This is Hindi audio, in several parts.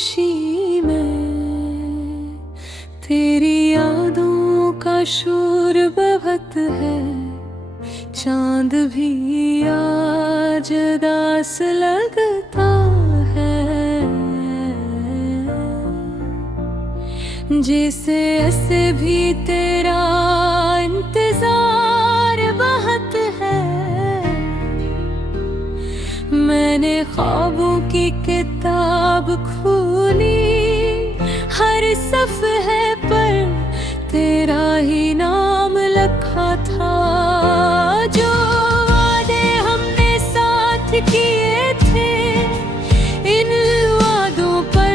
खामोशी में तेरी यादों का शोर बहुत है। चांद भी आज उदास लगता है, जैसे ऐसे भी तेरा इंतजार बहुत है। मैंने ख्वाबों की किताब खोली, हर सफ़े पर तेरा ही नाम लिखा था। जो वादे हमने साथ किए थे, इन वादों पर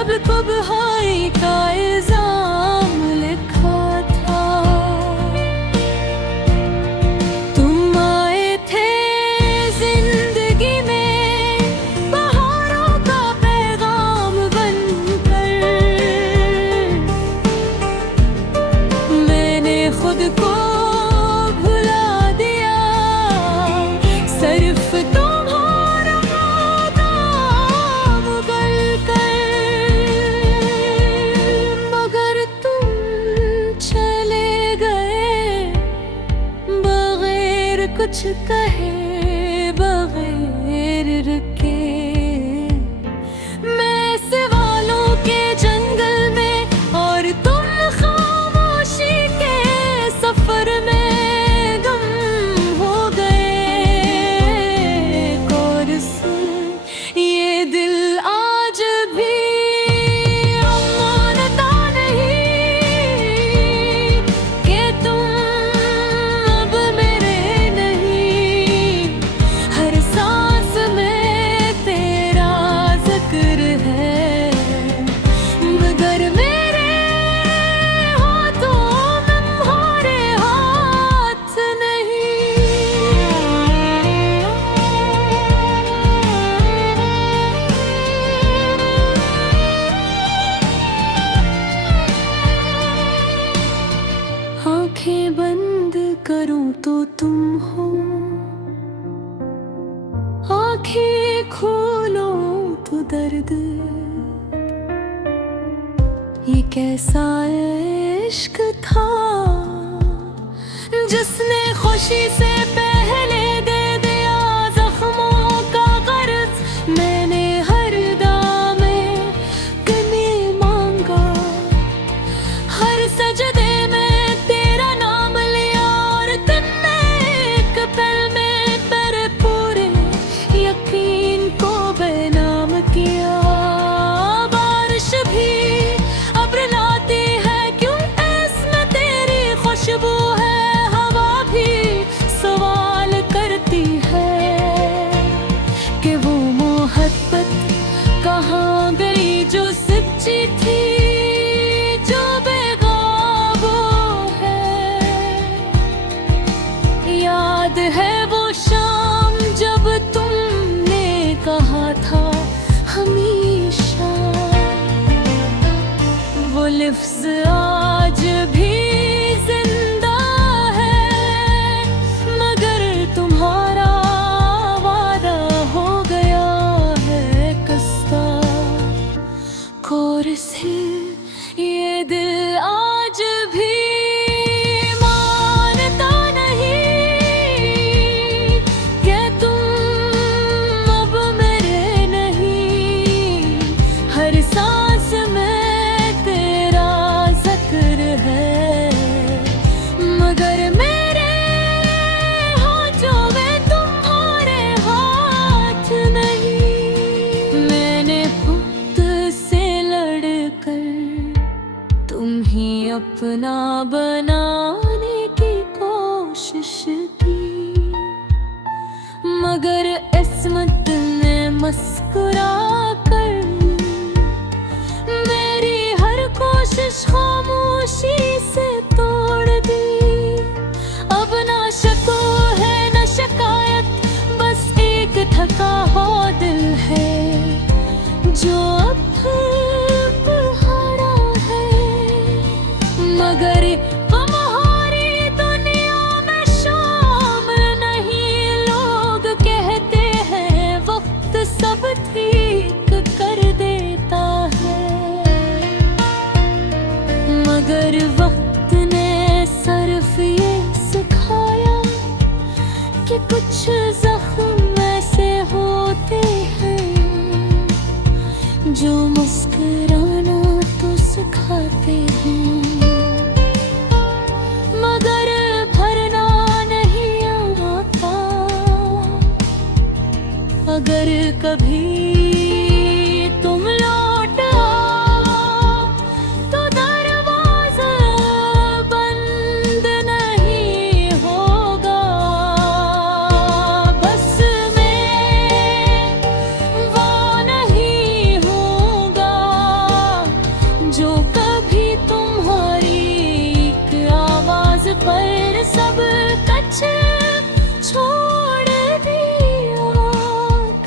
अब तन्हाई का इल्जाम लिखा था। तुम आए थे जिंदगी में बहारों का पैगाम बनकर, मैंने खुद को भुला दिया, सिर्फ तुम्हारा नाम गलकर। मगर तुम चले गए बगैर कुछ कहे, बगैर रुके। मैं सवालों के जंगल में और तुम खामोशी के सफर में गुम हो गए। और सुन, ये दिल आज भी मानता नहीं कि तुम अब मेरे नहीं। हर सांस में तेरा जिक्र है, मगर मेरे हाथों में तुम्हारे हाथ नहीं। आंखें बंद करूं तो तुम हो, आंखें खोलो तो दर्द। ये कैसा इश्क था जिसने खुशी से पहले दे दिया जख्मों का कर्ज। मैंने हर दामे कमी मांगा, हर सजदे में तेरा नाम लिया, और तुमने एक पल में मेरे पूरे यकीन को बेनाम किया। बारिश भी अब्र लाती है, क्यों इसमें तेरी खुशबू है। हवा भी सवाल करती है कि वो मोहब्बत कहाँ गई जो सच्ची थी, जो बेगाबो है। याद है वो शाम जब तुमने कहा था हमेशा, वो लफ्ज़ आज भी जिंदा है। मगर तुम्हारा वादा हो गया है कस्ता। कोरस है ये दिल आज भी मानता नहीं कि तुम अब मेरे नहीं। हर सांस में तेरा जिक्र है, मगर मेरे हाथों में तुम्हारे हाथ नहीं। मैंने खुद से लड़कर तुम ही अपना बनाने की कोशिश की, मगर किस्मत ने मुस्कुरा कर मेरी हर कोशिश खामोशी से तोड़ दी। अब ना शको है ना शिकायत, बस एक थका हुआ दिल है जो अब तुम्हारा है। मगर तुम्हारी दुनिया में शामिल नहीं। लोग कहते हैं वक्त सब ठीक कर देता कुछ छोड़ दिया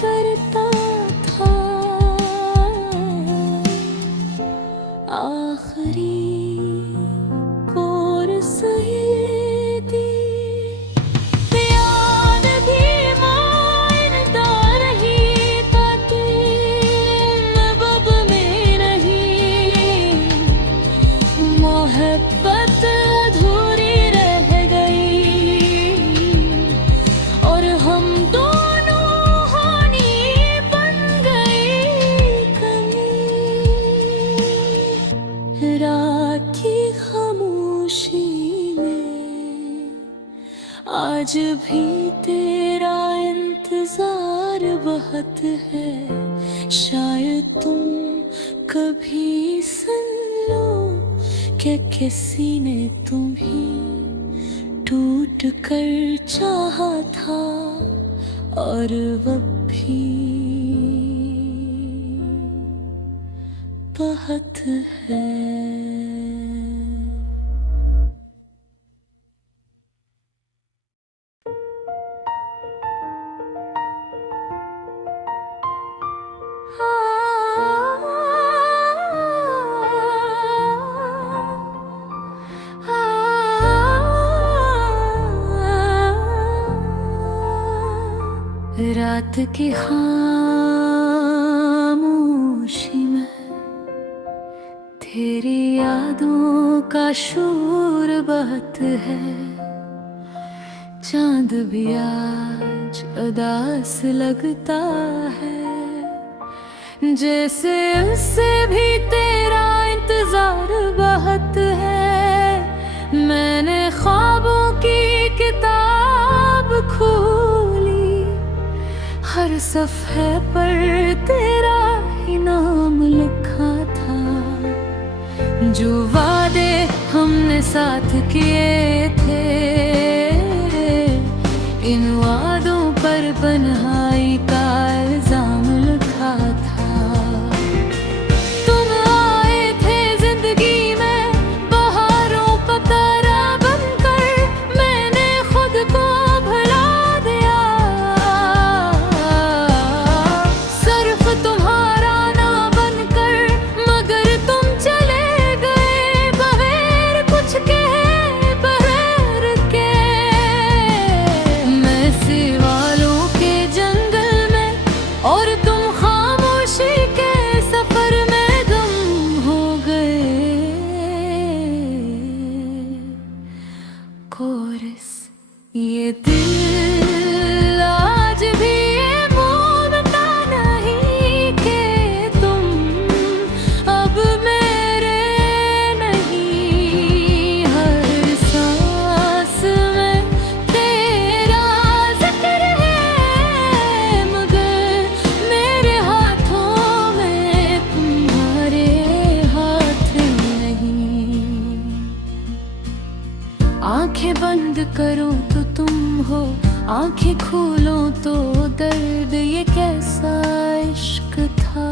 करता था। आखिरी कोर सही थी, याद भी मायनता रही कातिल बब में नहीं। मोहब्बत अधूरी रह गई और हम दोनों हानि बन गई कमी। रात की खामोशी में आज भी तेरा इंतजार बहुत है। शायद तुम कभी सुन लो कि किसी ने तुम्हें टूट कर चाहा था और वह भी बहुत है। रात की खामोशी में तेरी यादों का शोर बहुत है। चांद भी आज उदास लगता है, जैसे उससे भी तेरा इंतजार बहुत है। मैंने ख्वाबों की किताब खोली, हर सफ़े पर तेरा ही नाम लिखा था। जो वादे हमने साथ किए थे, इन वादों पर तन्हाई का इल्जाम लिखा था। तुम आए थे जिंदगी में बहारों का तारा बनकर, मैंने खुद को भुला दिया। सिर्फ तुम्हारा ना बनकर, मगर तुम चले गए बगैर कुछ कहे बगैर के। मैं सिवालों के जंगल में और तुम खामोशी के सफर में गुम हो गए। कोरस ये दिल आज भी ये बोलता नहीं कि तुम अब मेरे नहीं। हर सांस में तेरा जिक्र है, मगर मेरे हाथों में तुम्हारे हाथ नहीं। आंखें बंद करो तो तुम हो, आंखें खोलो तो दर्द। ये कैसा इश्क था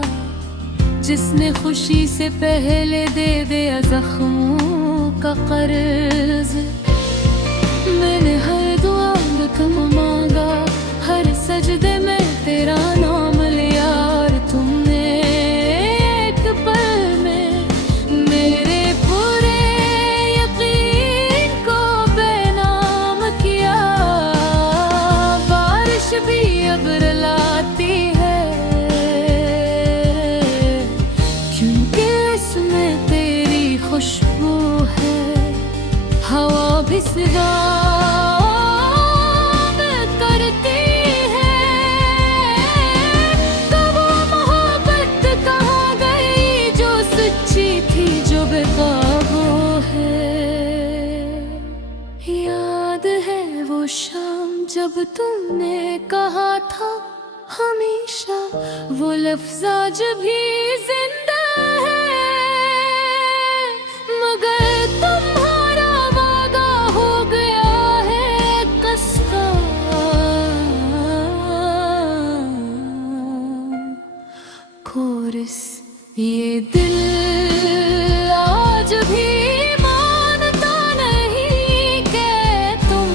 जिसने खुशी से पहले दे दिया जख्मों का कर्ज। मैंने हर दुआ में तुम मांगा, हर सजदे में तेरा नाम लिया, और तुमने एक पल में मेरे पूरे यकीन को बेनाम किया। बारिश भी अब रुलाती है, क्योंकि इसमें तेरी खुशबू है। हवा भी सिवा करती है, तो वो मोहब्बत कहाँ गई जो सच्ची थी, जो बेकाबू है। याद है वो शाम जब तुमने कहा था हमेशा, वो लफ्ज़ आज भी जिंदा है। मगर तुम्हारा वादा हो गया है कसका। कोरस ये दिल आज भी मानता नहीं कि तुम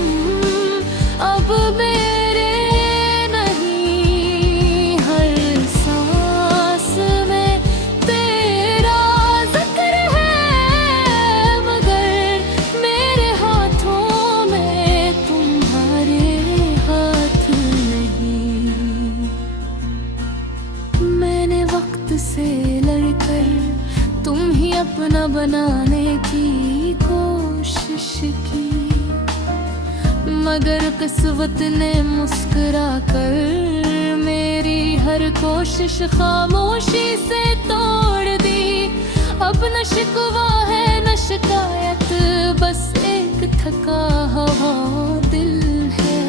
अपना बनाने की कोशिश की, मगर किस्मत ने मुस्कुरा कर मेरी हर कोशिश खामोशी से तोड़ दी। अब न शिकवा है न शिकायत, बस एक थका हुआ दिल है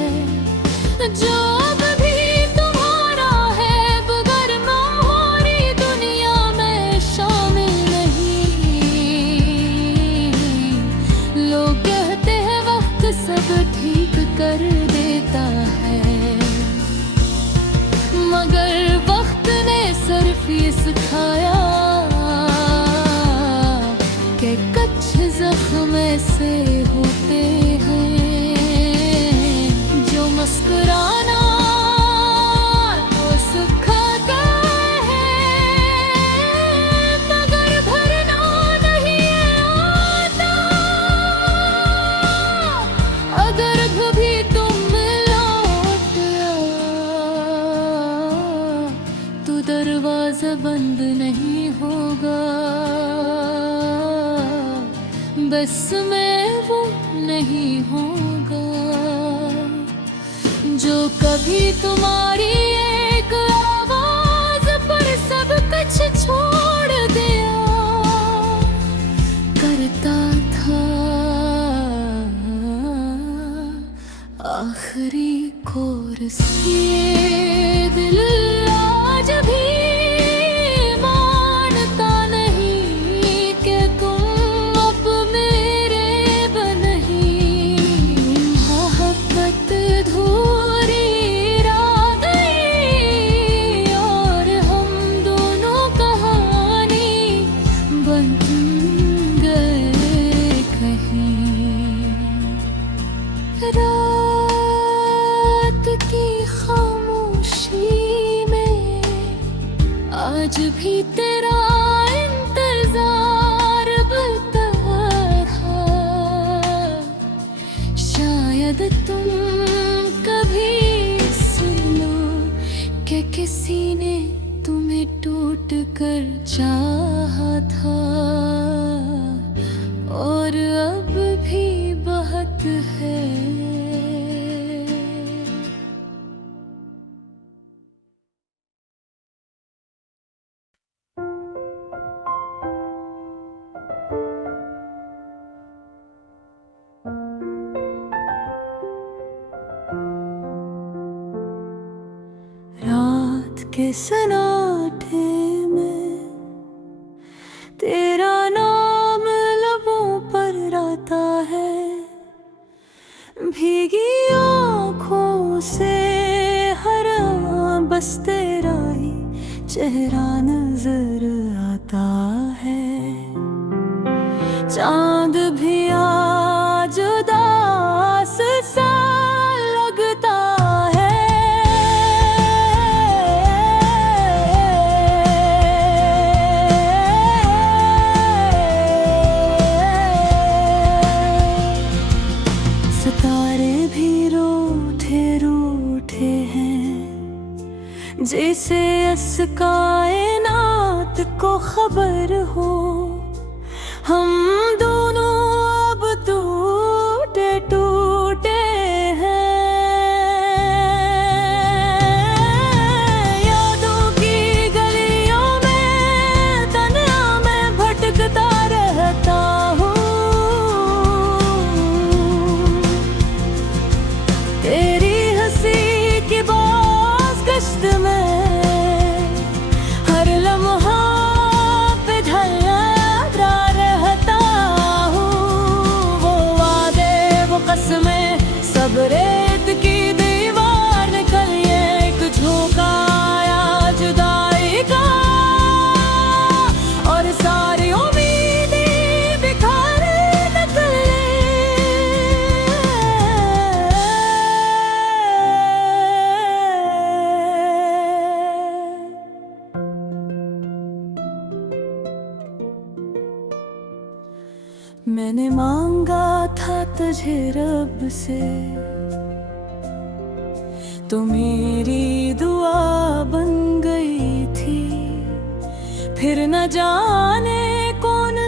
जो अब भी तुम्हारा है, बगैर मोहरी दुनिया में शामिल नहीं। लोग कहते हैं वक्त सब ठीक कर देता है, मगर वक्त ने सिर्फ ये सिखाया कि कच्चे जख्म ऐसे होते हैं जो मुस्कुराना तो सिखाता है, मगर भरना नहीं आता। अगर कभी तुम लौट तो दरवाजा बंद नहीं होगा, बस मैं वो नहीं होगा जो कभी तुम्हारी एक आवाज पर सब कुछ छोड़ दिया करता था। आखिरी कोरस ये दिल आज भी मानता नहीं कि तुम अब मेरे बनही। मोहब्बत धूरी रह गई और हम दोनों कहानी बन गए कहीं। रात की खामोशी में आज भी तेरा इंतजार बता था। शायद तुम कभी सुनो कि किसी ने तुम्हें टूट कर चाहा था, और अब भी बहुत है। रात के सन्नाटे में तेरा नाम लबों पर आता है, भीगी आँखों से हर बस तेरा ही चेहरा नजर आता है। चांद भी आज उदास सा लगता है। सितारे भी रूठे रूठे हैं, जैसे इस कायनात को खबर हो हम दोनों अब टूटे टूटे हैं। यादों की गलियों में तन्हा मैं भटकता रहता हूँ। तेरी हंसी की बाज़गश्त में हर लम्हा पे ढलता रहता हूँ। वो वादे वो कसमें सब रेत की दीवार निकल ये एक झोंका आया जुदाई का, और सारी उम्मीदें बिखर निकले। मैंने मांगा था तुझे रब से, तो मेरी दुआ बन गई थी। फिर न जाने कौन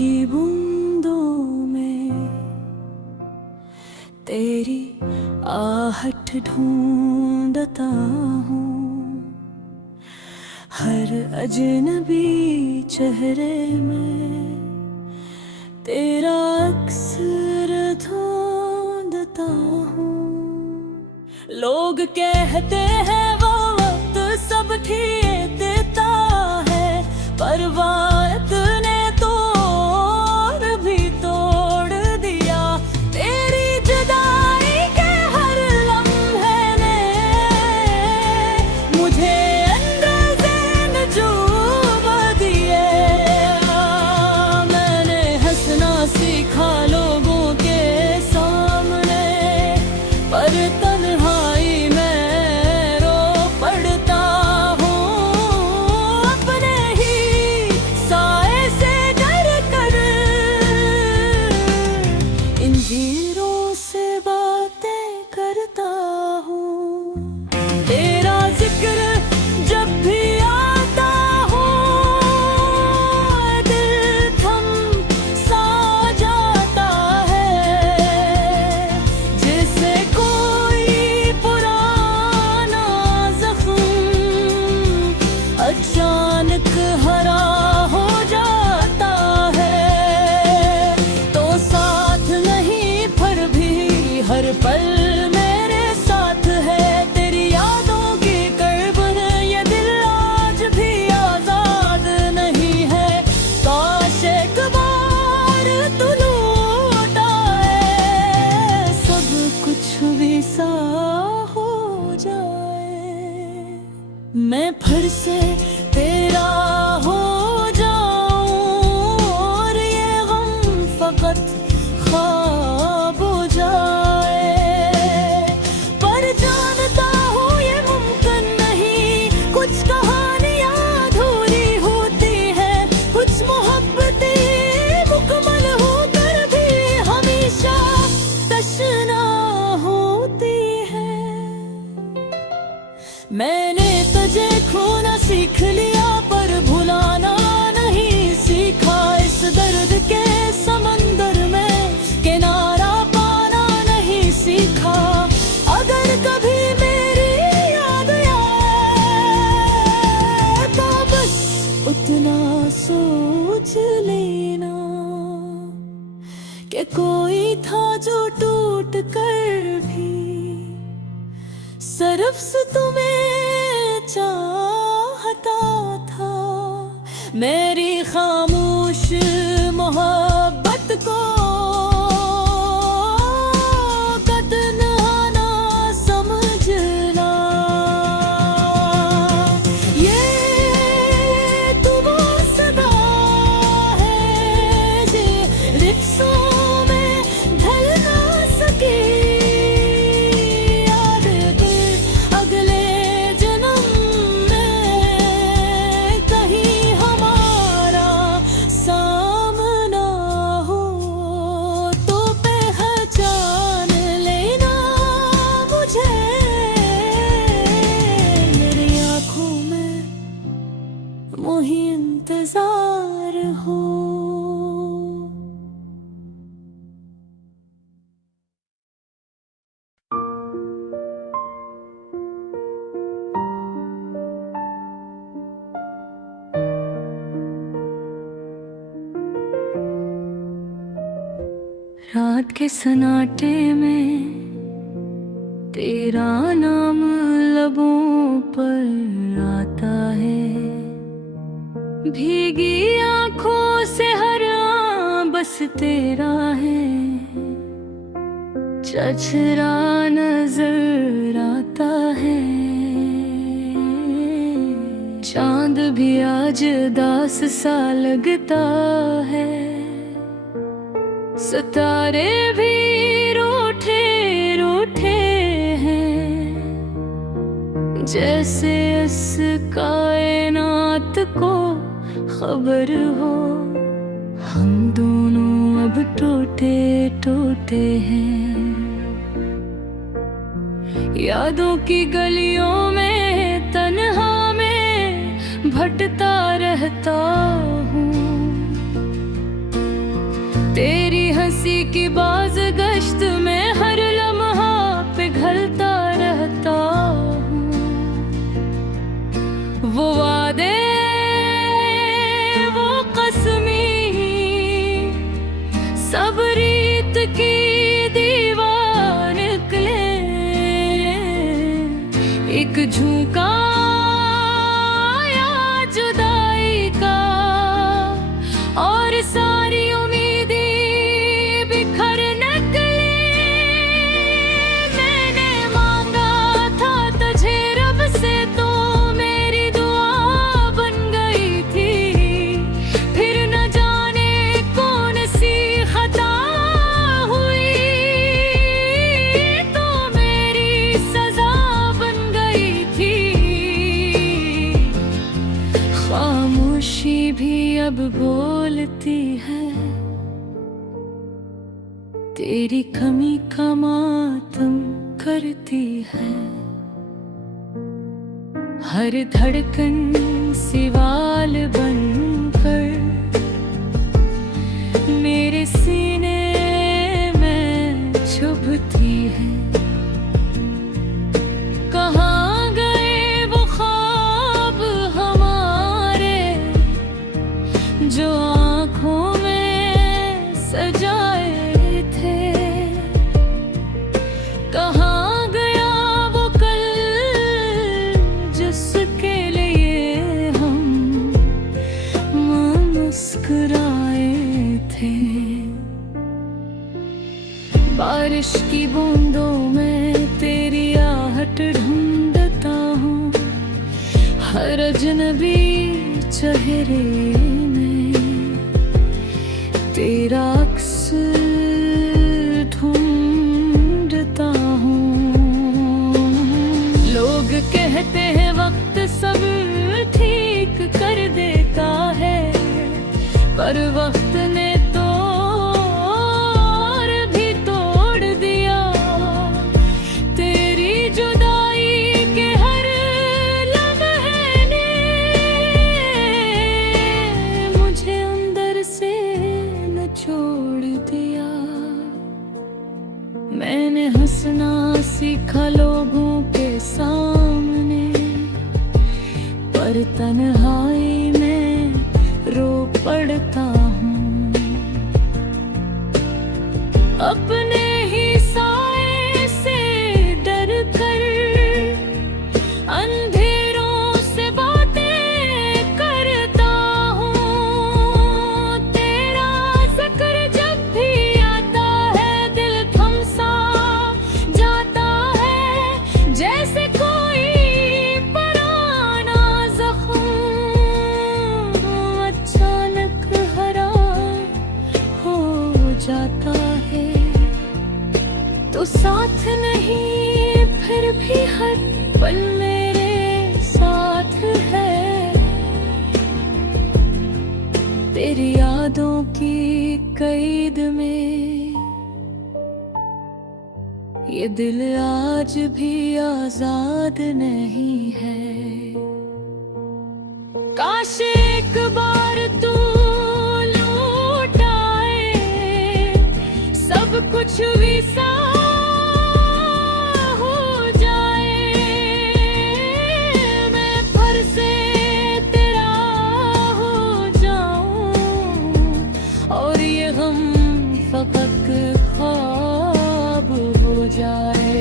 की बूंदों में तेरी आहट ढूंढता हूँ। हर अजनबी चेहरे में तेरा अक्सर ढूंढता हूँ। लोग कहते हैं वो वक्त सब ठीक देता है, परवात ने तो और भी तोड़ दिया। तेरी जुदाई के हर लम्हे ने मुझे अंदाज़े नजूब दिए। मैंने हंसना सीखा लोगों के सामने, पर तन्हाई में रो पड़ता हूँ। अपने ही साए से डर कर इन हीरों से बातें करता हूँ। तेरा जिक्र जब भी आता हो दिल थम सा जाता है, जैसे कोई पुराना जख्म अचानक हरा हो जाता है। तो साथ नहीं पर भी हर पल मेरे साथ है। तेरी यादों की कर्ब है ये दिल आज भी आजाद नहीं है। काश एक बार तू लौट आए, सब कुछ वैसा हो जाए। मैं फिर से तेरा हो जाऊं और ये गम फकत ख्वाब हो जाए। पर जानता हूँ ये मुमकिन नहीं, कुछ कहानियाँ अधूरी होती हैं, कुछ मोहब्बतें मुकम्मल होकर भी हमेशा तशना होती हैं। मैंने तुझे खोना सीख लिया पर भुलाना नहीं सीखा। इस दर्द के समंदर में किनारा पाना नहीं सीखा। अगर कभी मेरी याद आए तो बस उतना सोच लेना कि कोई था जो टूट कर भी सिर्फ से तुम्हें चाहता था। मेरी खामोश मोहब्बत को कतना ना समझना। ये तो वो सदा है जे रिक्शों में ढल ना सके। याद कर अगले जन्म में कहीं हमारा सामना हो तो पहचान लेना मुझे। मेरी आँखों में वही इंतजार हो। रात के सन्नाटे में तेरा नाम लबों पर आता है। भीगी आंखों से हर आं बस तेरा है। चचरा नजर आता है। चांद भी आज दास सा लगता है। सितारे भी रूठे रूठे हैं, जैसे इस कायनात को खबर हो हम दोनों अब टूटे टूटे हैं। यादों की गलियों में तन्हा में भटता रहता हूँ। की बाज गश्त में हर लम्हा पिघलता रहता हूँ। वो वादे, वो कसमी, सब रीत की दीवार निकले। एक झुका या जुदाई का और सारी उम्मीदें बिखर निकले। मैंने मांगा था तुझे रब से तो मेरी दुआ बन गई थी। फिर न जाने कौन सी खता हुई तो मेरी सजा बन गई थी। खामोशी भी अब बोलती है, तेरी कमी का मातम करती है। हर धड़कन सवाल बनकर मेरे सीने में चुभती है। कहाँ गए वो ख्वाब हमारे जो आँखों में सजाए थे। कहाँ गया वो कल जिसके लिए हम मुस्कुराए थे। बारिश की बूंदों में तेरी आहट ढूंढता हूँ, हर अजनबी चेहरे में तेरा अक्स ढूंढता हूँ। लोग कहते हैं वक्त सब ठीक कर देता है, पर वक्त ने तो और भी तोड़ दिया। तेरी जुदाई के हर लम्हे ने मुझे अंदर से छोड़ दिया। मैंने हंसना सीखा लोगों के सामने, पर तन्हाई में रो पड़ता हूँ। अपने ही साए से डर कर अंधेरों से बातें करता हूँ। तेरा जिक्र जब भी आता है दिल थम सा जाता है, जैसे कोई पुराना जख्म अचानक हरा हो जाता है। तो साथ नहीं फिर भी हर पल मेरे साथ है। तेरी यादों की कैद में ये दिल आज भी आजाद नहीं है। काश एक बार तू लौट आए, सब कुछ विसा हो जाए। मैं फिर से तेरा हो जाऊं और ये गम फकत ख्वाब हो जाए।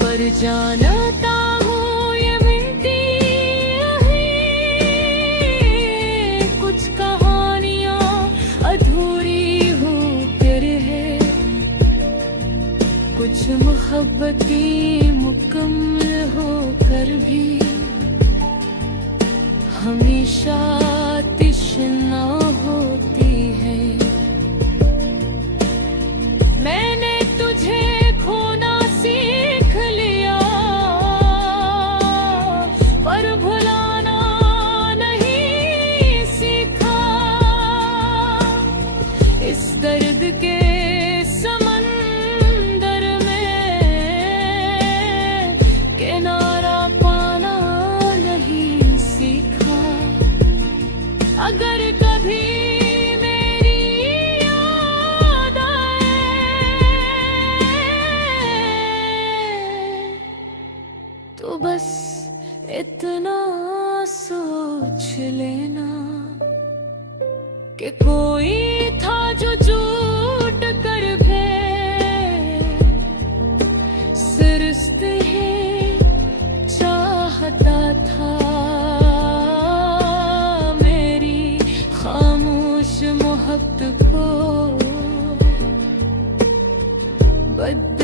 पर जानता हूँ ये मिलती है, कुछ कहानियाँ अधूरी हो कर है। कुछ मोहब्बती मुकम्मल हो कर भी हमेशा तृष्णा होती है। मैंने तुझे खोना सीख लिया, पर भुलाना नहीं सीखा। इस दर्द के समंदर में किनारा पाना नहीं सीखा। अगर कभी बद